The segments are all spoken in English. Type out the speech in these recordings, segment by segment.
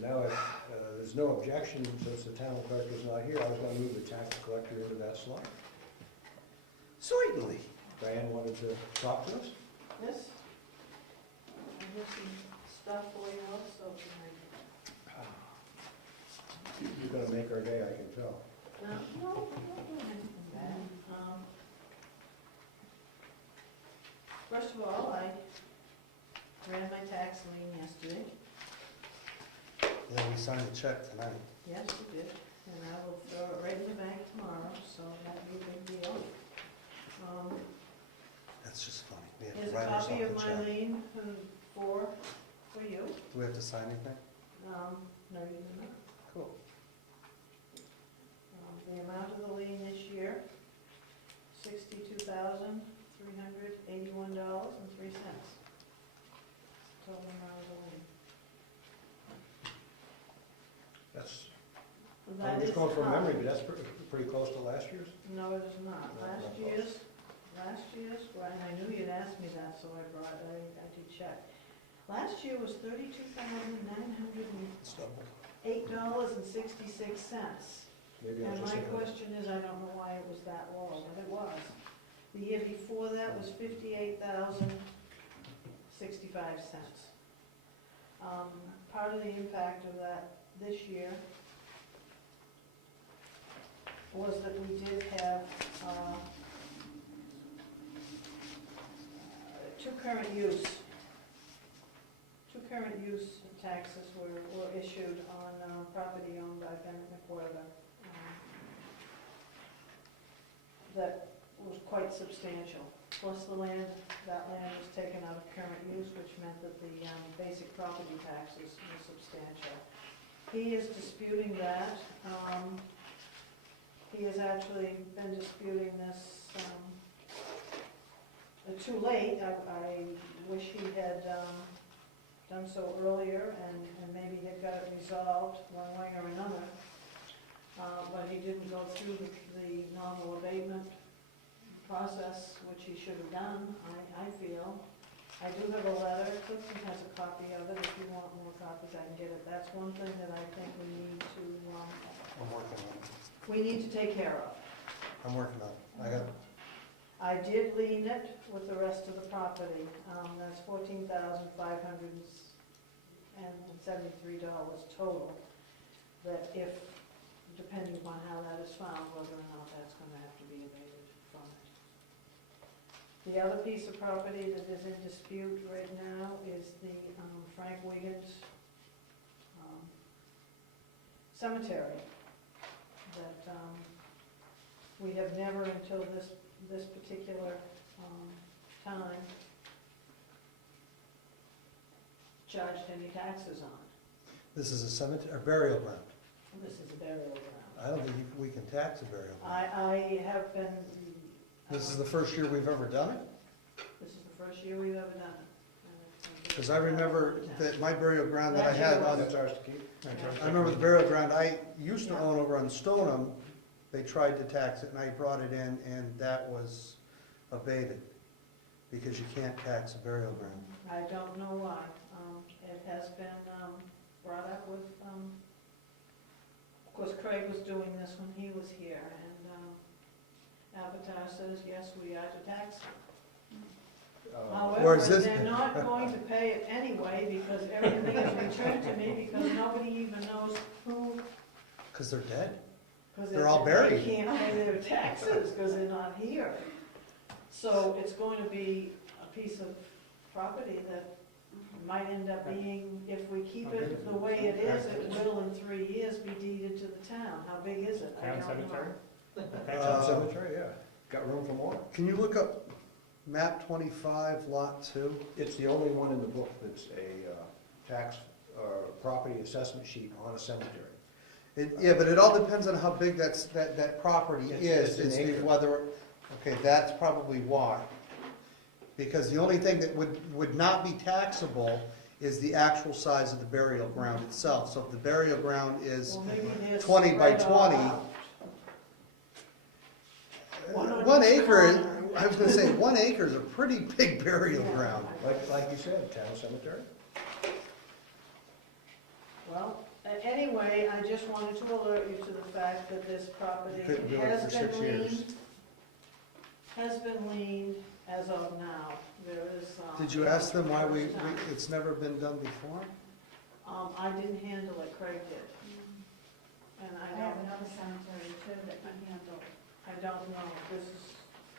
So now, if there's no objection, since the town clerk is not here, I was gonna move the tax collector into that slot. Certainly. Diane wanted to talk to us? Yes? I have some stuff for you also tonight. You're gonna make our day, I can tell. No, I'm not doing anything bad. First of all, I ran my tax lien yesterday. Yeah, we signed a check tonight. Yes, you did. And I will throw it right in the bank tomorrow, so that'll be a big deal. That's just funny. We have Here's to a write ourselves copy of a my check. lien for you. Do we have to sign anything? No, you do not. Cool. The amount of the lien this year, $62,381.03. Total amount of the lien. That's, That I'm just is going from up. memory, but that's pretty close to last year's. No, it is not. No, Last not year's, well, and I knew you'd asked me that, so I did check. Last year was It's double. $38.66. Maybe I And was just my thinking. question is, I don't know why it was that low, but it was. The year before that was $58,065. Part of the impact of that this year was that we did have two current use taxes were issued on property owned by Ben McWhirter. That was quite substantial. Plus that land was taken out of current use, which meant that the basic property taxes were substantial. He is disputing that. He has actually been disputing this too late. I wish he had done so earlier and maybe had got it resolved one way or another. But he didn't go through the normal abatement process, which he should have done, I feel. I do have a letter. Clifton has a copy of it. If you want more copies, I can get it. That's one thing that I think we need to, I'm working on it. we need to take care of. I'm working on it. I did lien it with the rest of the property. That's $14,573 total. That if, depending upon how that is found, whether or not that's going to have to be abated from it. The other piece of property that is in dispute right now is the Frank Wiggins cemetery. That we have never until this particular time charged any taxes on. This is a cemetery, a burial ground. This is a burial ground. I don't think we can tax a burial ground. I have been. This is the first year we've ever done it? This is the first year we've ever done it. Because I remember that my burial ground that I had on, That's ours to keep. I remember the burial ground I used to own over on Stoneham, they tried to tax it and I brought it in and that was abated. Because you can't tax a burial ground. I don't know why. It has been brought up with, of course, Craig was doing this when he was here, and Avatar says, yes, we are to tax them. However, Where's this- they're not going to pay it anyway because everything is returned to me because nobody even knows who. Because they're dead. 'Cause They're all buried. They can't pay their taxes because they're not here. So it's going to be a piece of property that might end up being, if we keep it the way it is, it will in 3 years be deeded to the town. How big is it? I Town don't cemetery? Town cemetery, yeah. Got room for more. Can you look up map 25, lot 2? It's the only one in the book that's a tax property assessment sheet on a cemetery. Yeah, but it all depends on how big that property is. It's an acre. Whether, okay, that's probably why. Because the only thing that would not be taxable is the actual size of the burial ground itself. So if the burial ground is Well, maybe they're 20 by spread all 20, out. One on 1 each acre, corner. I was gonna say, 1 acre is a pretty big burial ground. Like you said, town cemetery. Well, anyway, I just wanted to alert you to the fact that this property You couldn't do it has for been 6 years. leaned, has been leaned as of now. There is. Did you ask them why first time. it's never been done before? I didn't handle it, Craig did. And I have another cemetery too that can handle, I don't know, this is,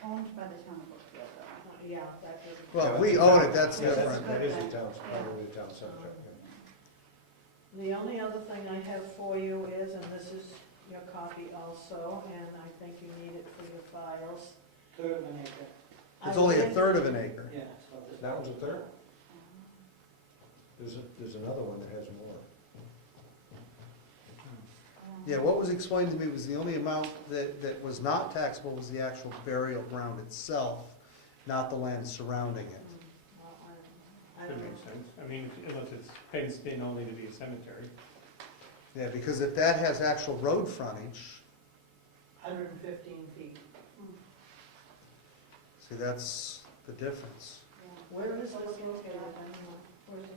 owned by the town of Brookfield though. yeah, that doesn't. Well, we own it, that's Yeah, different. that is the town's, probably the town cemetery. The only other thing I have for you is, and this is your copy also, and I think you need it for your files. Third of an acre. It's I only a did- third of an acre. Yeah, so this. That one's a third? There's another one that has more. Yeah, what was explained to me was the only amount that was not taxable was the actual burial ground itself, not the land surrounding it. Well, I don't That know. makes sense. I mean, unless it's fenced in only to be a cemetery. Yeah, because if that has actual road frontage, 115 feet. see, that's the difference. Where is this located? I don't know. Where is it?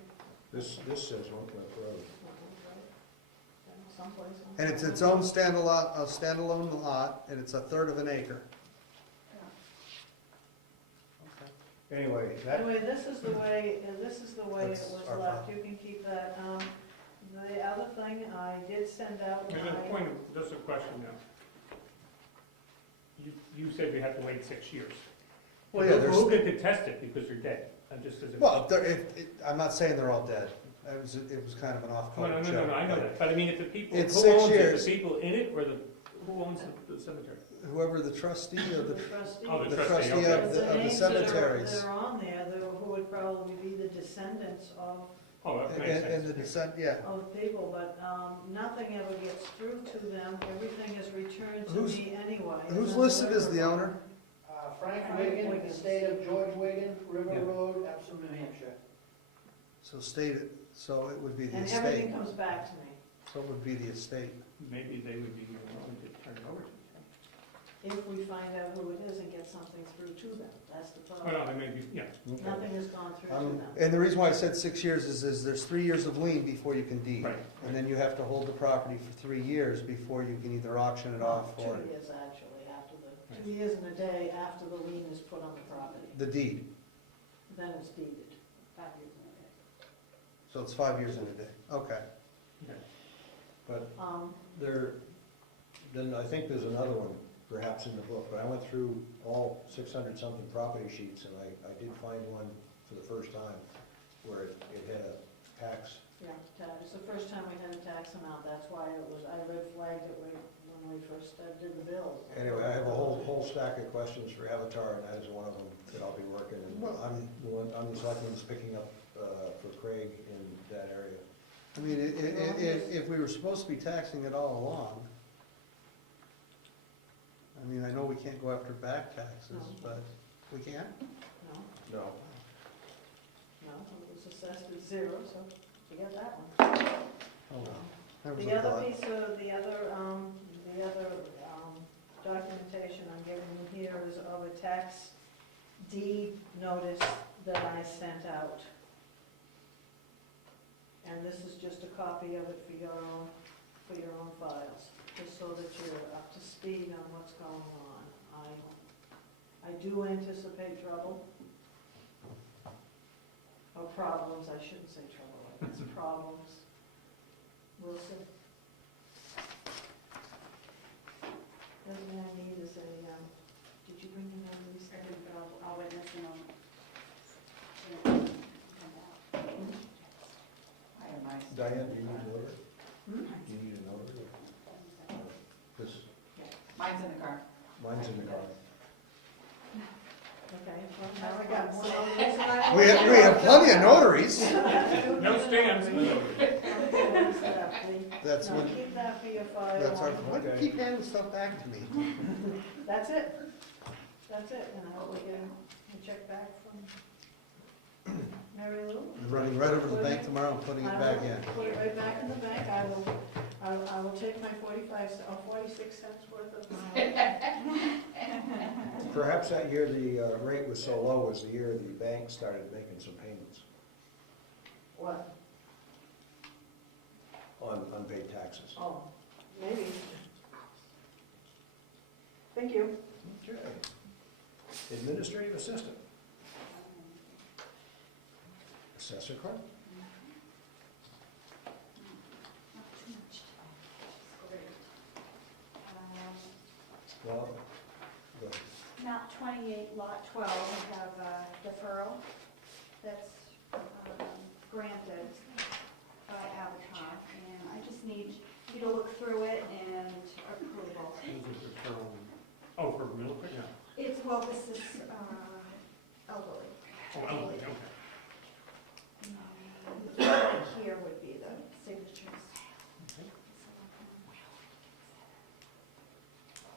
This says One Cliff Road. Someplace. And it's its own standalone lot, and it's a third of an acre. Anyway, that, Anyway, this is the way it That's was our left. file. You can keep that. The other thing, I did send out And a point, just a question now. You said we have to wait 6 years. Well, yeah, Who can contest it because they're dead? I'm just as a. Well, I'm not saying they're all dead. It was kind of an No, off-color no, joke. no, no, I know that, but I mean, if the people, It's who 6 owns it, years. the people in it, or who owns the cemetery? Whoever the trustee of the the, trustee. Oh, the trustee, trustee okay. of The the names that are- cemeteries. that are on there, who would probably be the descendants of Oh, that makes And sense. the descent, yeah. of people, but nothing ever gets through to them. Everything is returned to Who's- me anyway. Who's And listed as then the owner? Frank Frank Wigan, Wigan. estate of George Wigan, River Yeah. Road, Epsom, New Hampshire. So so it would be the And estate. everything comes back to me. So it would be the estate. Maybe they would be willing to turn it over to you. If we find out who it is and get something through to them, that's the Oh, problem. no, they may be, yeah. okay. Nothing has gone through to them. And the reason why I said 6 years is there's 3 years of lien before you can deed. Right. And then you have to hold the property for 3 years before you can either auction it off or 2 years actually, after the, 2 years and a day after the lien is put on the property. the deed. Then it's deeded. 5 years and a day. So it's 5 years in a day. Okay. Okay. But Um, then I think there's another one perhaps in the book, but I went through all 600-something property sheets, and I did find one for the first time where it had a tax. yeah, it's the first time we had a tax amount, that's why it was, I red flagged it when we first did the bill. Anyway, I have a whole stack of questions for Avatar, and that is one of them that I'll be working, and Well- I'm the selectman's picking up for Craig in that area. I mean, if we were supposed to be taxing it all along, I mean, I know we can't go after back taxes, No. but we can? No, No. no, it was assessed at 0, so you got that one. Oh, well. That was The a other thought. piece of, the other documentation I'm giving you here is of a tax deed notice that I sent out. And this is just a copy of it for your own files, just so that you're up to speed on what's going on. I do anticipate trouble, or problems, I shouldn't say trouble, it's problems. We'll see. The other thing I need is did you bring in one of these? I'll witness them. I have my. Diane, do you need a notary? Hmm? Do you need a notary? This, Mine's in the car. mine's in the car. Okay, well, now I got one of these, and I- We have plenty of notaries. No stamps. That's No, when, keep that for your file. that's our, why do you keep handing stuff back to me? That's it. That's it, and I'll get a check back from Mary Lou. Running right over to the bank tomorrow and putting it back in. Put it right back in the bank. I will take my 46 cents worth of my, Perhaps that year the rate was so low was the year the bank started making some payments what? on unpaid taxes. Oh, maybe. Thank you. Okay. Administrative assistant, assessor clerk. Not too much today, which is great. Well, the Map 28, lot 12, we have a deferral that's granted by Avatar, and I just need you to look through it and approval. Oh, for Middlesex? Yeah. It's, well, this is elderly. Oh, elderly, okay. And here would be the signatures. Okay.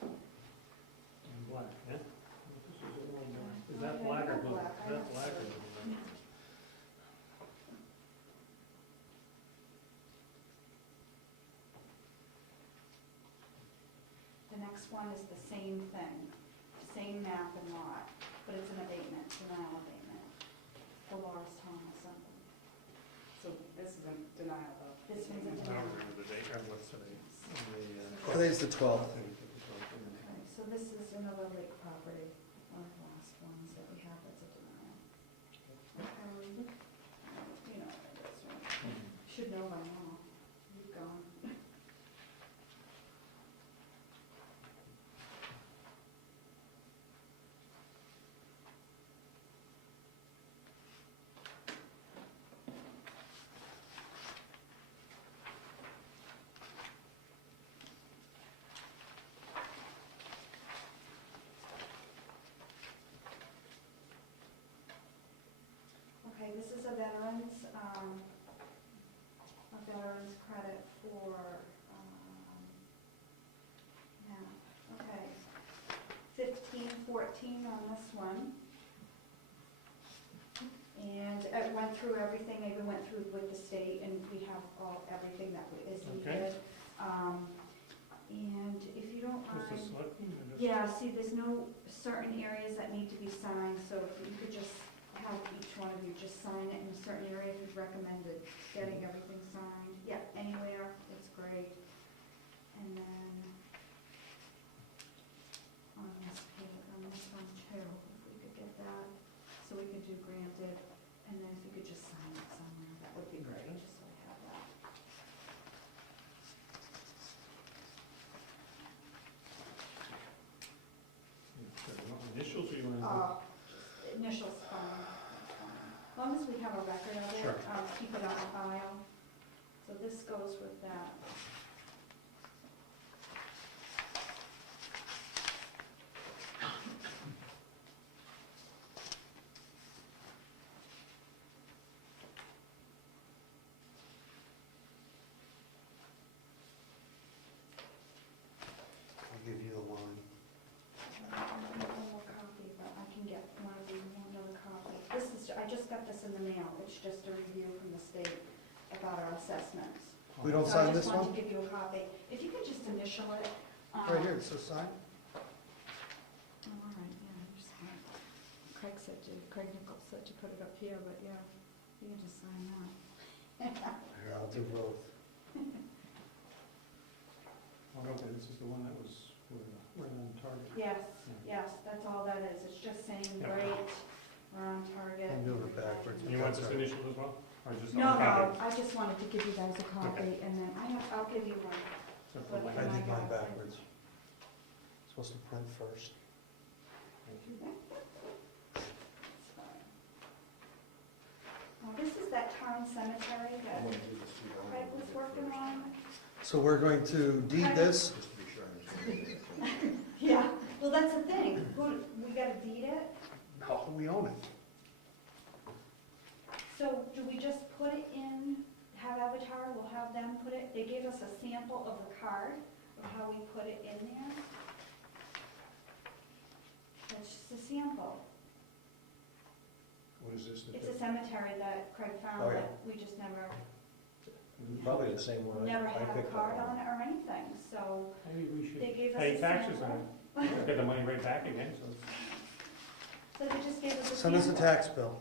And black, yeah? This is all black. Is that black or blue? Is that black or blue? The next one is the same thing, same map and lot, but it's an abatement, denial abatement, Dolores Thomas something. So this is a denial though. This one's a Now denial. we're into the date, what's today? Today's the 12th. Okay, so this is another lake property, one of the last ones that we have that's a denial. You know, this one, should know by now, you've gone. Okay, this is a veteran's credit for, yeah, okay. 1514 on this one. And I went through everything, I even went through with the state, and we have everything that is Okay. needed. And if you don't What's the mind, selectmen or just- yeah, see, there's no certain areas that need to be signed, so if you could just have each one of you just sign it in a certain area if you've recommended getting everything signed. Yeah, anywhere, it's great. And then on this page, on this one too, if we could get that, so we could do granted, and then if you could just sign it somewhere, that would be great, just so I have that. Initials or you want to? Initials, fine, that's fine. As long as we have a record of it, Sure. keep it on file. So this goes with that. I'll give you the line. I don't have one more copy, but I can get one of you another copy. This is, I just got this in the mail, it's just a review from the state about our assessments. We don't So sign this I just one? wanted to give you a copy. If you could just initial it. Right here, it says sign. Oh, all right, yeah, I just want, Craig Nichols said to put it up here, but yeah, you can just sign that. Here, I'll do both. Oh, okay, this is the one that was, right on target. Yes, yes, that's all that is, it's just saying, Yeah. great, we're on target. I'm doing it backwards. And you want this initial as well? Or just No, on no, copy? I just wanted to give you guys a copy, and then I'll give you one. So for But like- I I did mine got it. backwards. Supposed to print first. It's fine. Now, this is that town cemetery I'm that gonna do this too. I'm Craig gonna was do it working first, on. So we're going to deed this. Just to be sure I understand. Yeah, well, that's the thing, we gotta deed it, No, we own it. so do we just put it in, have Avatar, we'll have them put it, they gave us a sample of the card of how we put it in there. That's just a sample. What is this? It's a cemetery that Craig Oh, found yeah. that we just never Probably the same one never I had a picked card up on it or anything, so Maybe we they should gave us pay a taxes sample. on it. Get the money right back again, so it's. So they just gave us a sample. Send us a tax bill.